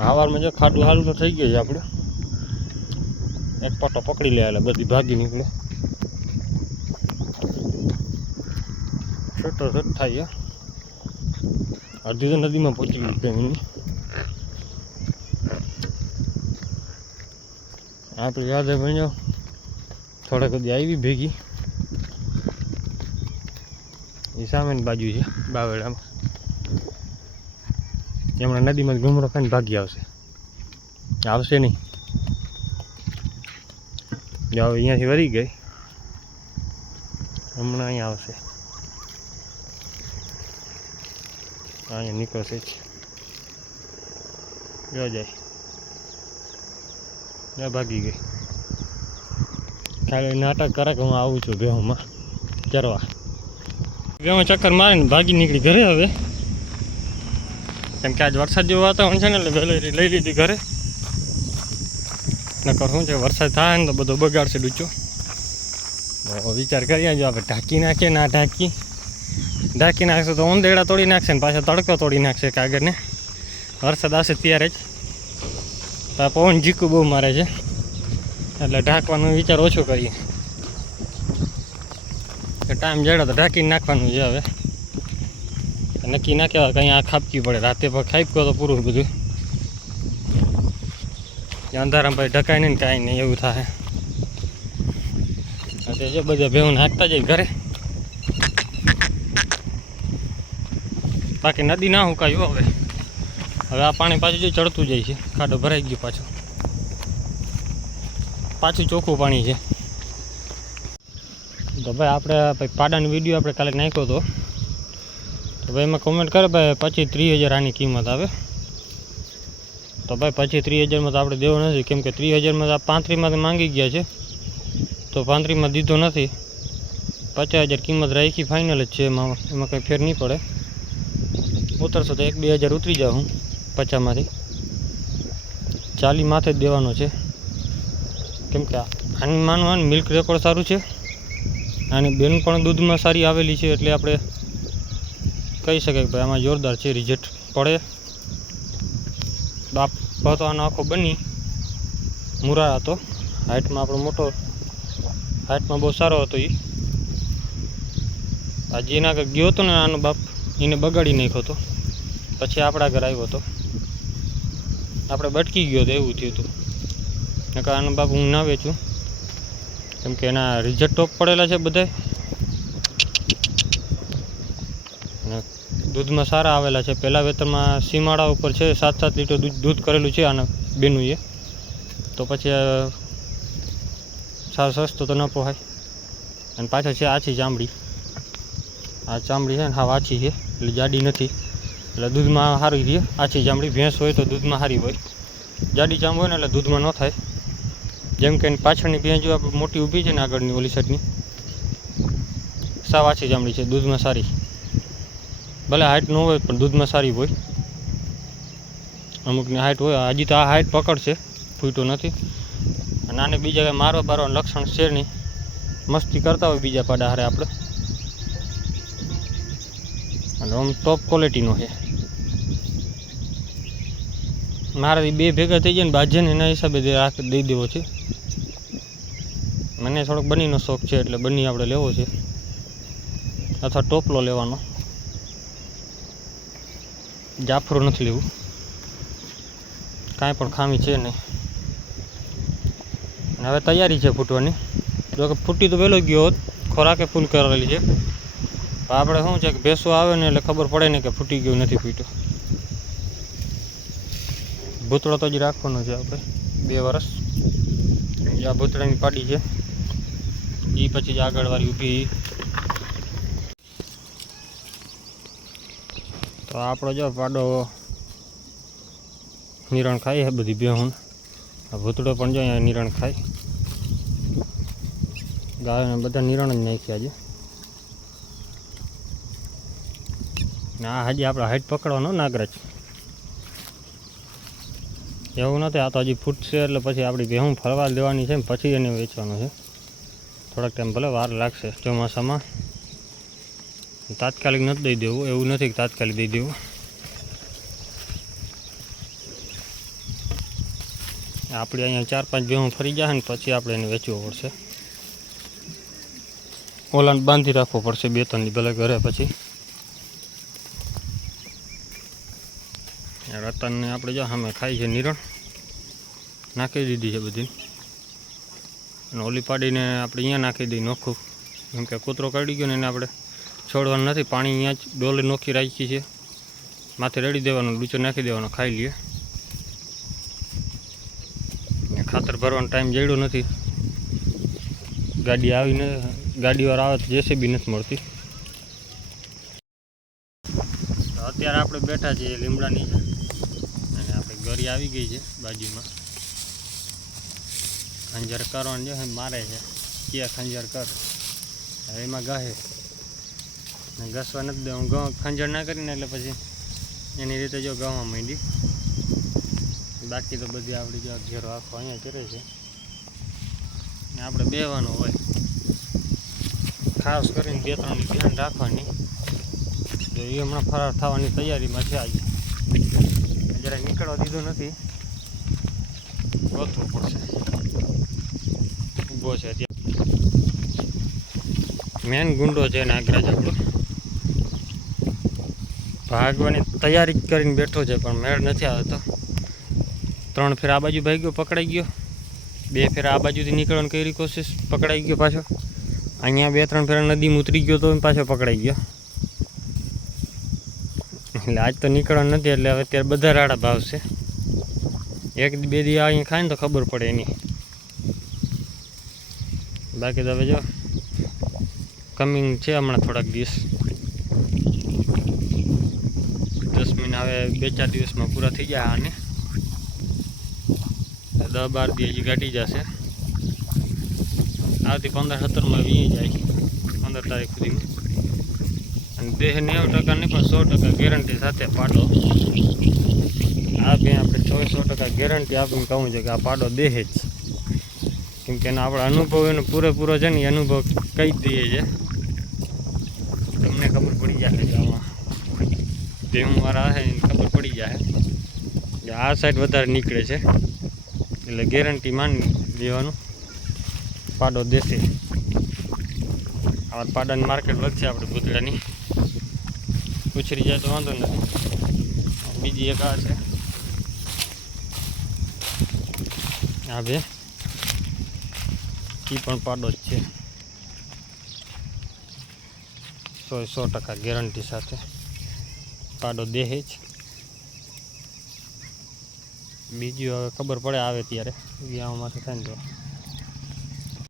હવારમાં જો ખાડું હાલું તો થઈ ગયું છે આપણે. એક પટ્ટો પકડી લે એટલે બધી ભાગી નીકળે. છૂટો છૂટ થાય અડધી તો નદીમાં પહોંચી ગઈ પ્રેમીની આપણે યાદ ભાઈઓ થોડાક બધી આવી ભેગી. એ સામેની બાજુ છે બાવેડામાં હમણાં નદીમાં જ ઘૂમરો ખાઈને ભાગી આવશે. આવશે નહીં. જો હવે અહીંયાથી વળી ગઈ. હમણાં અહીંયા આવશે. અહીંયા નીકળશે જ. જો જાય. જો ભાગી ગઈ. ખાલી નાટક કરે કે હું આવું છું ભેહોમાં. ચરવા. ભેહો ચક્કર મારીને ભાગી નીકળી ઘરે હવે. કેમ કે આજ વરસાદ જેવું વાતાવરણ છે ને, એટલે વહેલી લઈ લીધી ઘરે. નકર શું છે, વરસાદ થાય ને તો બધો બગાડશે ડૂચો. વિચાર કરીએ, જો આપણે ઢાંકી નાખીએ ના ઢાંકી. ઢાંકી નાખશે તો ઉંદેડા તોડી નાખશે ને પાછા તડકો તોડી નાખશે કાગળને વરસાદ આવશે ત્યારે જ. તો પવન જીકું બહુ મારે છે. એટલે ઢાંકવાનો વિચાર ઓછો કરીએ. ટાઈમ જડે તો ઢાંકીને નાખવાનું છે હવે. નક્કી ના કહેવાય, કંઈ આ ખાપકી પડે. રાતે પર ખાઈ તો પૂરું બધું. અંધારામાં ભાઈ ઢકાય નહીં કાંઈ નહીં, એવું થાય. તે જો બધા ભેવું નાખતા જાય ઘરે. બાકી નદી ના હુકાયું હવે. હવે આ પાણી પાછું જો ચડતું જાય છે, ખાડો ભરાઈ ગયો પાછો. પાછું ચોખ્ખું પાણી છે. તો ભાઈ આપણે પાડાનો વીડિયો આપણે કાલે નાખ્યો હતો. તો ભાઈ એમાં કોમેન્ટ કરે ભાઈ પછી ત્રીસ હજાર આની કિંમત આવે. તો ભાઈ પછી ત્રીસ હજારમાં તો આપણે દેવો નથી, કેમ કે ત્રીસ હજારમાં તો પાંત્રીસમાં માંગી ગયા છે. તો પાંત્રીમાં દીધો નથી. પચાસ હજાર કિંમત રાખી ફાઇનલ જ છે એમાં એમાં કંઈ ફેર નહીં પડે. ઉતરશો તો એક બે હજાર ઉતરી જાઉં હું, પચાસમાંથી. ચાલી માથે જ દેવાનો છે. કેમ કે આની માનવાનું મિલ્ક રેકોર્ડ સારું છે. આની બેન પણ દૂધમાં સારી આવેલી છે, એટલે આપણે કહી શકાય કે ભાઈ આમાં જોરદાર છે રિઝલ્ટ પડે. બાપ હતો આનો આખો બની. મુરા હતો. હાઇટમાં આપણો મોટો હાઇટમાં બહુ સારો હતો એ આ જેના આગળ ગયો હતો ને આનો બાપ, એને બગાડી નાખ્યો હતો. પછી આપણા ઘર આવ્યો હતો. આપણે બટકી ગયો હતો એવું થયું હતું. નકર આનો બાપ હું ના વેચું. કેમ કે એના રિઝલ્ટ ટોપ પડેલા છે બધાય. દૂધમાં સારા આવેલા છે. પહેલાં વેતરમાં સીમાડા ઉપર છે સાત સાત લીટર દૂધ દૂધ કરેલું છે આના બેનું એ તો પછી સારો સસ્તો તો ન પોહાય. અને પાછળ છે આછી ચામડી. આ ચામડી છે ને, હા આછી છે, એટલે જાડી નથી. એટલે દૂધમાં સારી રહે આછી ચામડી. ભેંસ હોય તો દૂધમાં સારી હોય. જાડી ચામ હોય ને, એટલે દૂધમાં ન થાય. જેમ કે પાછળની ભેંસ જો મોટી ઊભી છે ને આગળની ઓલી સાઈડની સાવ આછી ચામડી છે, દૂધમાં સારી. ભલે હાઇટ ન હોય, પણ દૂધમાં સારી હોય. અમુકની હાઇટ હોય, હજી તો આ હાઇટ પકડશે ફૂટો નથી. અને આને બીજા કંઈ મારવા બારવાનું લક્ષણ છે નહીં. મસ્તી કરતા હોય બીજા પાડા હારે આપણે. અને આમ ટોપ ક્વોલિટીનો છે. મારાથી બે ભેગા થઈ જાય ને બાજે ને એના હિસાબે રાખ દઈ દેવો છે. મને થોડોક બનીનો શોખ છે, એટલે બની આપણે લેવો છે. અથવા ટોપલો લેવાનો. જાફરું નથી લેવું. કાંઈ પણ ખામી છે નહીં. હવે તૈયારી છે ફૂટવાની. જો કે ફૂટી તો વહેલો ગયો હોત, ખોરાકે ફૂલ કરેલી છે. આપણે શું છે કે ભેંસો આવે ને એટલે ખબર પડે ને કે ફૂટી ગયું નથી ફૂટ્યો. ભૂતળો તો જ રાખવાનો છે આપણે, બે વર્ષ આ ભૂતળાની પાડી છે. એ પછી જ આગળવાળી ઊભી. તો આપણો જો પાડો નિરણ ખાય છે બધી બેહું આ ભૂતળો પણ જો અહીંયા નિરણ ખાય. ગાયોને બધા નિરણ જ નાખ્યા છે. ના હજી આપણે હાઈટ પકડવાનો નાગરજ. એવું નથી, આ તો હજી ફૂટશે એટલે પછી આપણી ભેહું ફરવા દેવાની છે પછી એને વેચવાનું છે. થોડાક ટાઈમ ભલે વાર લાગશે ચોમાસામાં. તાત્કાલિક નથી દઈ દેવું, એવું નથી કે તાત્કાલિક દઈ દેવું. આપણે અહીંયા ચાર પાંચ ભેહું ફરી જાય ને પછી આપણે એને વેચવો પડશે. ઓલાને બાંધી રાખવો પડશે બે ત્રણની ભલે ઘરે પછી. રતનને આપણે જો સામે ખાઈ છે નિરણ. નાખી દીધી છે બધી. અને ઓલી પાડીને આપણે અહીંયા નાખી દઈએ નોખું. કેમ કે કૂતરો કાઢી ગયો ને એને આપણે. છોડવાનું નથી, પાણી અહીંયા જ ડોલે નોખી રાખી છે. માથે રેડી દેવાનો લૂચો નાખી દેવાનો, ખાઈ લઈએ ખાતર ભરવાનો ટાઈમ જડ્યો નથી. ગાડી આવીને ગાડીવાર આવે તો જેસીબી નથી મળતી. અત્યારે આપણે બેઠા છીએ લીમડાની. છે અને આપણે ગરી આવી ગઈ છે બાજુમાં. ખંજર કરવાનું છે, મારે છે. ક્યાં ખંજર કર? એમાં ગાહે ઘસવા નથી દે હું ઘઉં ખંજર ના કરીને એટલે પછી એની રીતે જો ગાવા માંડી. બાકી તો બધી આપણી જો ઘેરો આખો અહીંયા કરે છે. આપણે બેવાનું હોય. ખાસ કરીને બે ત્રણ ધ્યાન રાખવાની. તો એ હમણાં ફરાર થવાની તૈયારીમાં છે આજે. જરાક નીકળવા દીધું નથી. ગોતવું પડશે. ઊભો છે અત્યારે. મેન ગુંડો છે નાગરાજ આપણો. ભાગવાની તૈયારી જ કરીને બેઠો છે, પણ મેળ નથી આવતો. ત્રણ ફેર આ બાજુ ભાગ્યો, પકડાઈ ગયો. બે ફેર આ બાજુથી નીકળવાની કરી કોશિશ, પકડાઈ ગયો પાછો. અહીંયા બે ત્રણ ફેરા નદીમાં ઉતરી ગયો તો પાછો પકડાઈ ગયો. એટલે આજ તો નીકળવાનું નથી, એટલે હવે અત્યારે બધા રાડા ભાવ છે એક બે દી અહીંયા ખાય ને તો ખબર પડે એની. બાકી તો હવે જો કમિંગ છે હમણાં થોડાક દિવસ. દસ મહિના હવે બે ચાર દિવસમાં પૂરા થઈ ગયા આને. દસ બાર દી હજી કાઢી જશે. આવતી પંદર સત્તરમાં વી જાય. પંદર તારીખ સુધીમાં. અને દેહ નેવું ટકા નહીં, પણ સો ટકા ગેરંટી સાથે પાડો. આ બી આપણે ચોવીસો ટકા ગેરંટી આપીને કહું છે કે આ પાડો દેહ જ. કેમ કે એનો આપણો અનુભવ એનો પૂરેપૂરો છે ને અનુભવ કહી દઈએ છે. તમને ખબર પડી જાય આમાં. હશે એને ખબર પડી જાય આ સાઈડ વધારે નીકળે છે, એટલે ગેરંટી માની દેવાનું. પાડો દેશે. આવા પાડાની માર્કેટ વધશે આપણે ભૂતળાની. ઉછરી જાય તો વાંધો નથી. બીજી એક આ છે. આ બે. એ પણ પાડો જ છે. સો સો ટકા ગેરંટી સાથે. પાડો દેહે જ. બીજું હવે ખબર પડે આવે ત્યારે. વ્યાવમાંથી થાય ને તો.